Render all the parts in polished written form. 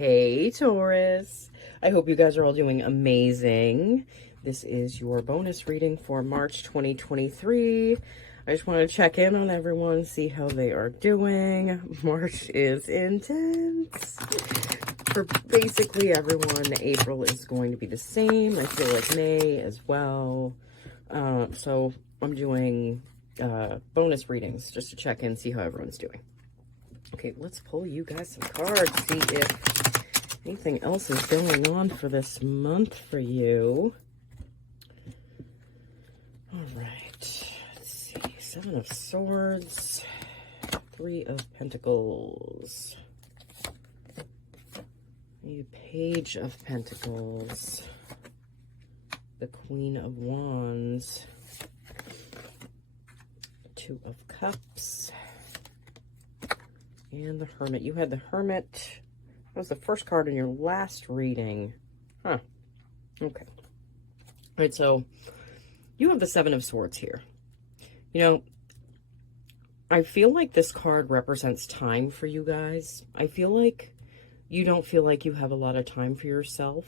Hey Taurus, I hope you guys are all doing amazing. This is your bonus reading for March 2023. I just want to check in on everyone, see how they are doing. March is intense. For basically everyone, April is going to be the same. I feel like May as well. So I'm doing bonus readings just to check in, see how everyone's doing. Okay, let's pull you guys some cards, see if anything else is going on for this month for you. All right, let's see. Seven of Swords, Three of Pentacles, a Page of Pentacles, the Queen of Wands, Two of Cups, and the Hermit. You had the Hermit. That was the first card in your last reading. Huh. Okay. All right, so you have the Seven of Swords here. You know, I feel like this card represents time for you guys. I feel like you don't feel like you have a lot of time for yourself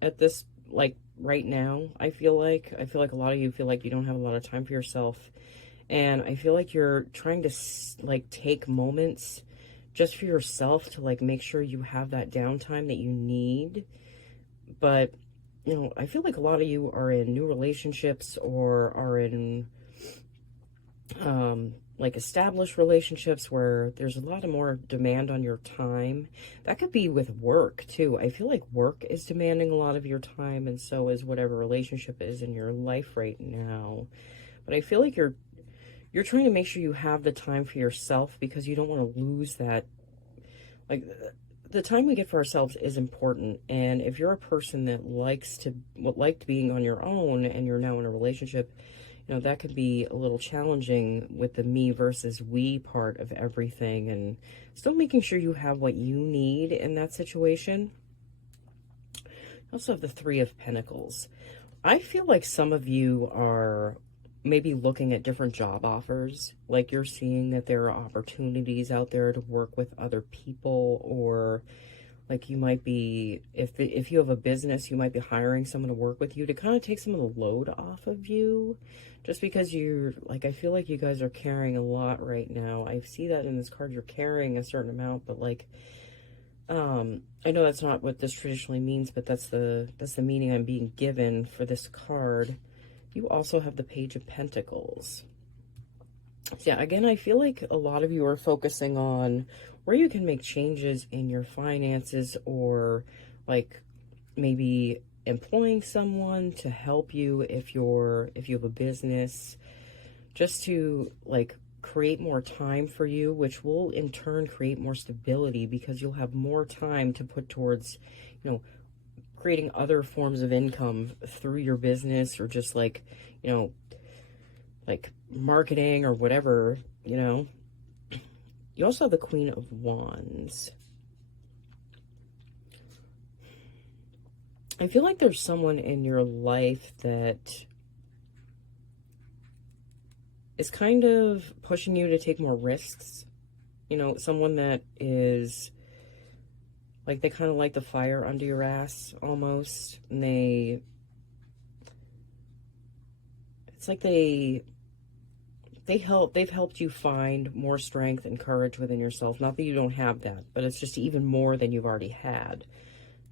at this, like, right now. I feel like a lot of you feel like you don't have a lot of time for yourself. And I feel like you're trying to, like, take moments just for yourself to, like, make sure you have that downtime that you need. But, you know, I feel like a lot of you are in new relationships or are in, like, established relationships where there's a lot of more demand on your time. That could be with work, too. I feel like work is demanding a lot of your time, and so is whatever relationship is in your life right now. But I feel like you're trying to make sure you have the time for yourself because you don't want to lose that. Like, the time we get for ourselves is important. And if you're a person that liked being on your own and you're now in a relationship, you know, that could be a little challenging with the me versus we part of everything, and still making sure you have what you need in that situation. You also have the Three of Pentacles. I feel like some of you are maybe looking at different job offers, like you're seeing that there are opportunities out there to work with other people, or like you might be, if you have a business, you might be hiring someone to work with you to kind of take some of the load off of you, just because you're, like, I feel like you guys are carrying a lot right now. I see that in this card, you're carrying a certain amount, but like, I know that's not what this traditionally means, but that's the meaning I'm being given for this card. You also have the Page of Pentacles. So yeah, again, I feel like a lot of you are focusing on where you can make changes in your finances, or like maybe employing someone to help you if you have a business, just to like create more time for you, which will in turn create more stability because you'll have more time to put towards, you know, creating other forms of income through your business, or just like, you know, like marketing or whatever, you know. You also have the Queen of Wands. I feel like there's someone in your life that is kind of pushing you to take more risks. You know, someone that is like, they kind of like the fire under your ass almost, and it's like they've helped you find more strength and courage within yourself. Not that you don't have that, but it's just even more than you've already had.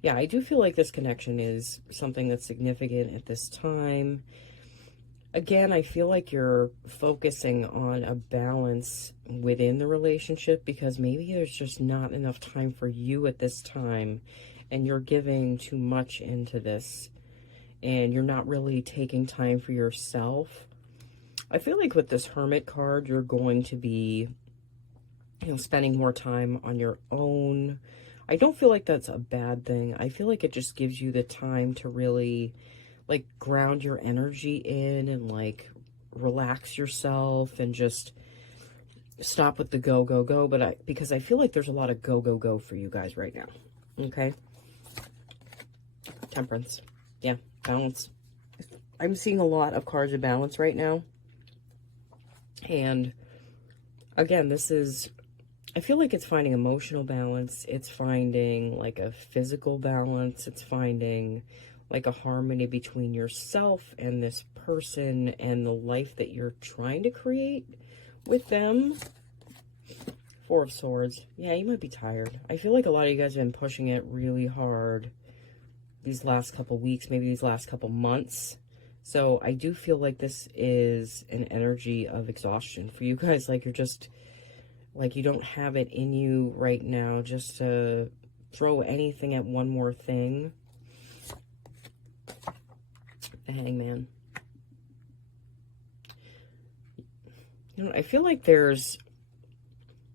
Yeah, I do feel like this connection is something that's significant at this time. Again, I feel like you're focusing on a balance within the relationship because maybe there's just not enough time for you at this time, and you're giving too much into this, and you're not really taking time for yourself. I feel like with this Hermit card, you're going to be, you know, spending more time on your own. I don't feel like that's a bad thing. I feel like it just gives you the time to really, like, ground your energy in and, like, relax yourself and just stop with the go, go, go. But because I feel like there's a lot of go, go, go for you guys right now. Okay? Temperance. Yeah, balance. I'm seeing a lot of cards of balance right now. And again, this is I feel like it's finding emotional balance. It's finding like a physical balance. It's finding like a harmony between yourself and this person and the life that you're trying to create with them. Four of Swords. Yeah, you might be tired. I feel like a lot of you guys have been pushing it really hard these last couple weeks, maybe these last couple months. So I do feel like this is an energy of exhaustion for you guys. Like you're just, like you don't have it in you right now just to throw anything at one more thing. The Hangman. You know, I feel like there's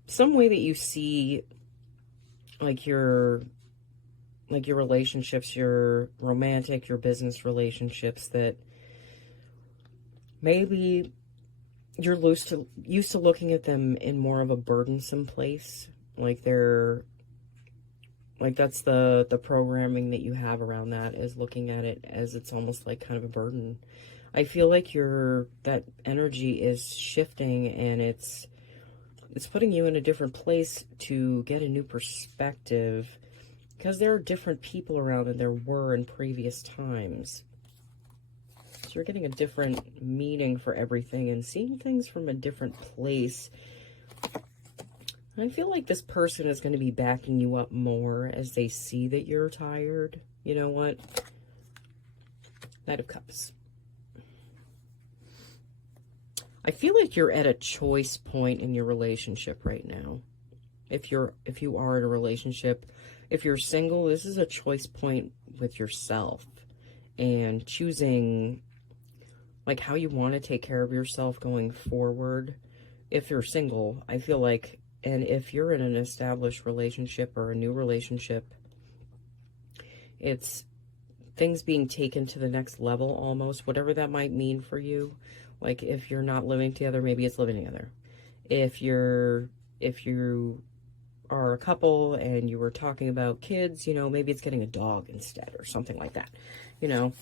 some way that you see like your relationships, your romantic, your business relationships, that maybe you're used to looking at them in more of a burdensome place. Like they're, like that's the programming that you have around that, is looking at it as it's almost like kind of a burden. I feel like that energy is shifting, and it's putting you in a different place to get a new perspective, because there are different people around than there were in previous times. So you're getting a different meaning for everything and seeing things from a different place. And I feel like this person is going to be backing you up more as they see that you're tired. You know what? Knight of Cups. I feel like you're at a choice point in your relationship right now. If you are in a relationship, if you're single, this is a choice point with yourself and choosing like how you want to take care of yourself going forward. If you're single, I feel like, and if you're in an established relationship or a new relationship, it's things being taken to the next level almost, whatever that might mean for you. Like if you're not living together, maybe it's living together. If you are a couple and you were talking about kids, you know, maybe it's getting a dog instead or something like that, you know.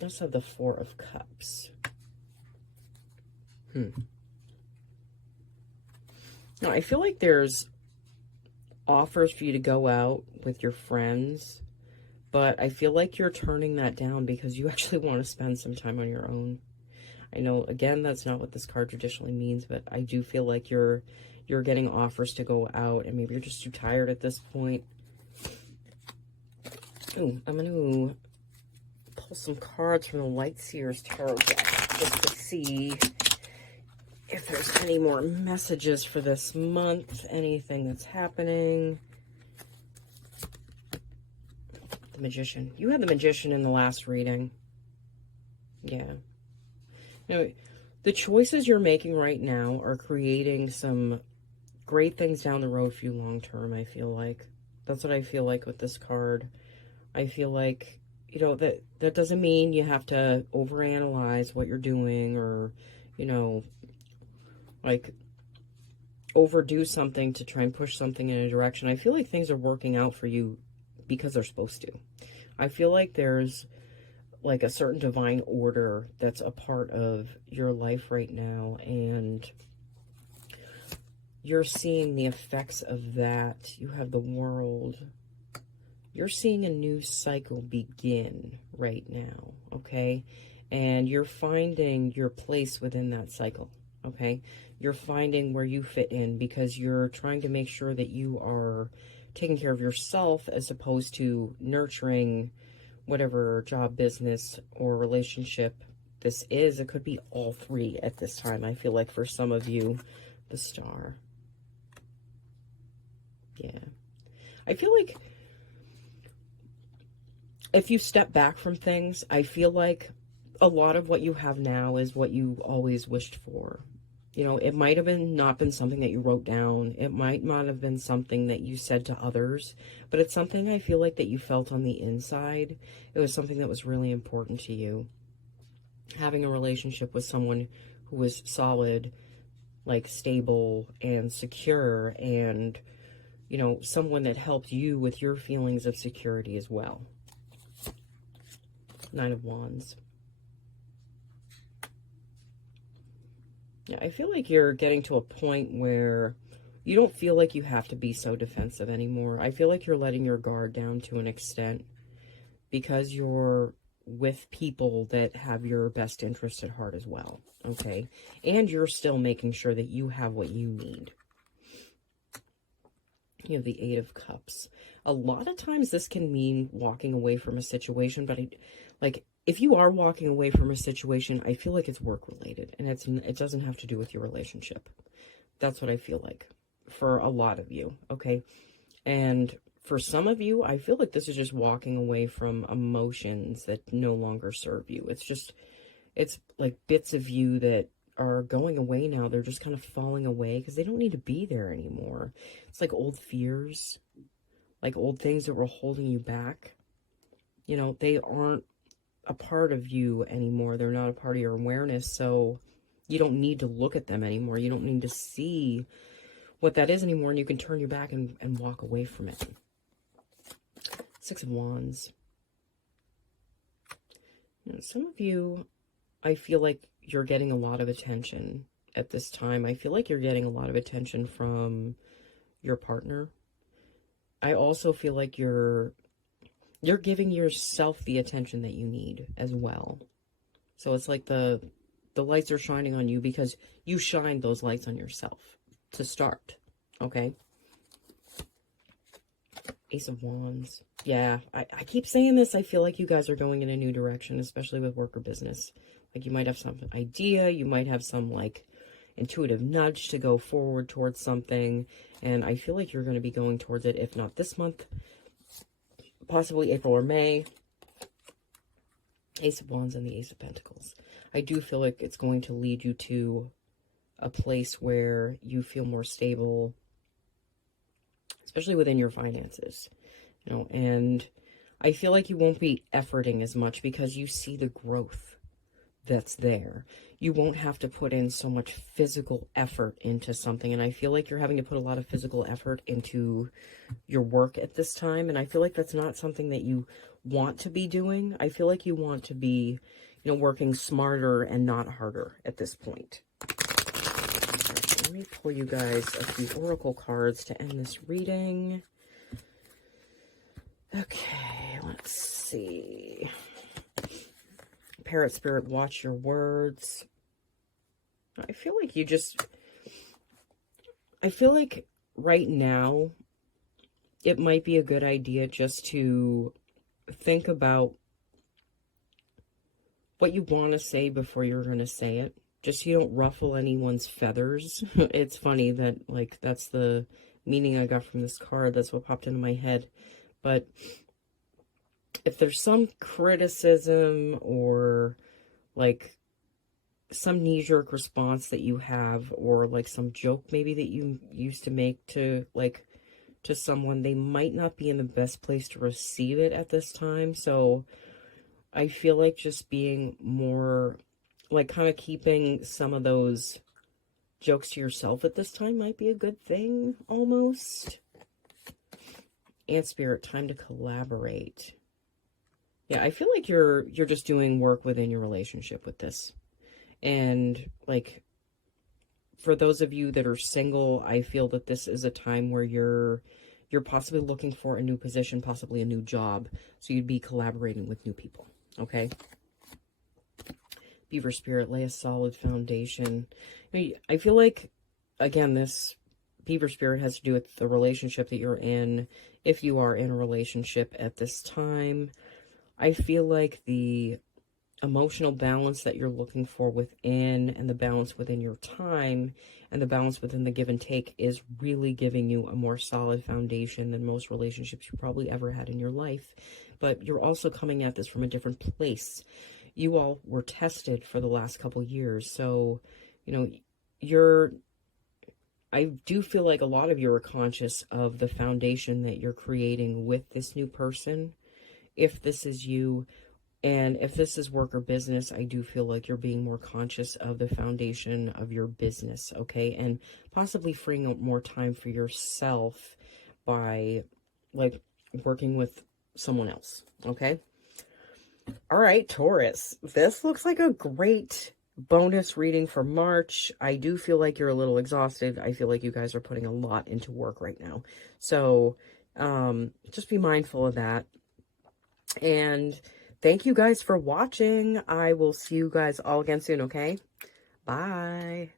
Let's have the Four of Cups. Now, I feel like there's offers for you to go out with your friends, but I feel like you're turning that down because you actually want to spend some time on your own. I know, again, that's not what this card traditionally means, but I do feel like you're getting offers to go out, and maybe you're just too tired at this point. Ooh, I'm going to pull some cards from the Light Seers Tarot deck just to see if there's any more messages for this month, anything that's happening. The Magician. You had the Magician in the last reading. Yeah. Now, the choices you're making right now are creating some great things down the road for you long term, I feel like. That's what I feel like with this card. I feel like, you know, that doesn't mean you have to overanalyze what you're doing or, you know, like overdo something to try and push something in a direction. I feel like things are working out for you because they're supposed to. I feel like there's like a certain divine order that's a part of your life right now, and you're seeing the effects of that. You have the World. You're seeing a new cycle begin right now, okay? And you're finding your place within that cycle, okay? You're finding where you fit in because you're trying to make sure that you are taking care of yourself as opposed to nurturing whatever job, business, or relationship this is. It could be all three at this time. I feel like for some of you, the Star. Yeah. I feel like if you step back from things, I feel like a lot of what you have now is what you always wished for. You know, it might have not been something that you wrote down. It might not have been something that you said to others, but it's something I feel like that you felt on the inside. It was something that was really important to you. Having a relationship with someone who was solid, like stable and secure, and, you know, someone that helped you with your feelings of security as well. Nine of Wands. Yeah, I feel like you're getting to a point where You don't feel like you have to be so defensive anymore. I feel like you're letting your guard down to an extent because you're with people that have your best interest at heart as well, okay? And you're still making sure that you have what you need. You have the Eight of Cups. A lot of times this can mean walking away from a situation, but like, if you are walking away from a situation, I feel like it's work related, and it doesn't have to do with your relationship. That's what I feel like for a lot of you, okay? And for some of you, I feel like this is just walking away from emotions that no longer serve you. It's like bits of you that are going away now. They're just kind of falling away because they don't need to be there anymore. It's like old fears, like old things that were holding you back. You know, they aren't a part of you anymore. They're not a part of your awareness. So you don't need to look at them anymore. You don't need to see what that is anymore. And you can turn your back and walk away from it. Six of Wands. Now, some of you, I feel like you're getting a lot of attention at this time. I feel like you're getting a lot of attention from your partner. I also feel like you're giving yourself the attention that you need as well. So it's like the lights are shining on you because you shined those lights on yourself to start, okay? Ace of Wands. Yeah, I keep saying this. I feel like you guys are going in a new direction, especially with work or business. Like you might have some idea, you might have some like intuitive nudge to go forward towards something. And I feel like you're going to be going towards it, if not this month, possibly April or May. Ace of Wands and the Ace of Pentacles. I do feel like it's going to lead you to a place where you feel more stable, especially within your finances, you know, and I feel like you won't be efforting as much because you see the growth that's there. You won't have to put in so much physical effort into something, and I feel like you're having to put a lot of physical effort into your work at this time, and I feel like that's not something that you want to be doing. I feel like you want to be, you know, working smarter and not harder at this point. Let me pull you guys a few oracle cards to end this reading. Okay, let's see. Parrot Spirit, watch your words. I feel like right now, it might be a good idea just to think about what you want to say before you're going to say it. Just so you don't ruffle anyone's feathers. It's funny that, like, that's the meaning I got from this card. That's what popped into my head. But if there's some criticism or, like, some knee-jerk response that you have, or, like, some joke maybe that you used to make to, like, to someone, they might not be in the best place to receive it at this time. So I feel like just being more, like, kind of keeping some of those jokes to yourself at this time might be a good thing, almost. And Spirit, time to collaborate. Yeah, I feel like you're just doing work within your relationship with this. And, like, for those of you that are single, I feel that this is a time where you're possibly looking for a new position, possibly a new job. So you'd be collaborating with new people, okay? Beaver Spirit, lay a solid foundation. I feel like, again, this Beaver Spirit has to do with the relationship that you're in. If you are in a relationship at this time, I feel like the emotional balance that you're looking for within, and the balance within your time, and the balance within the give and take is really giving you a more solid foundation than most relationships you probably ever had in your life. But you're also coming at this from a different place. You all were tested for the last couple years. So, you know, I do feel like a lot of you are conscious of the foundation that you're creating with this new person. If this is you, and if this is work or business, I do feel like you're being more conscious of the foundation of your business, okay? And possibly freeing up more time for yourself by, like, working with someone else, okay? All right, Taurus, this looks like a great bonus reading for March. I do feel like you're a little exhausted. I feel like you guys are putting a lot into work right now. So just be mindful of that. And thank you guys for watching. I will see you guys all again soon, okay? Bye.